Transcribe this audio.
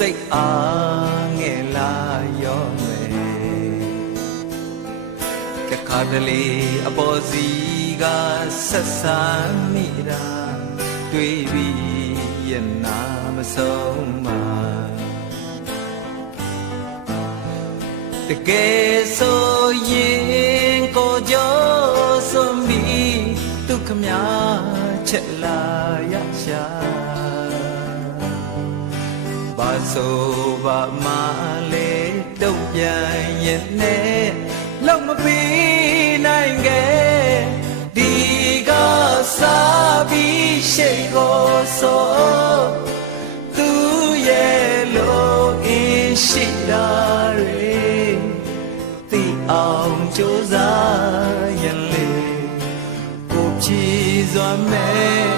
စိတ်အားငယ်လာရောမယ်တခါတလေအပေါ်စီကဆက်ဆံမိတာတွေ့ပြီးရနာမဆုံးမှာတကယ်ဆိုရင်ကိုကြောစွန်ပြီးဒုက္ခများချက်လာရရှာဘာဆိုဘာမှလေတုံ့ပြန်ရင်နဲ့လောက်မပြီးနိုင်ခဲ့ဒီကစားပြီးရှိကိုဆိုသူရဲ့လိုအင်းရှိတာတွေသိအောင်ကြိုးစားရင်လေကိုကြည်စွာမဲ့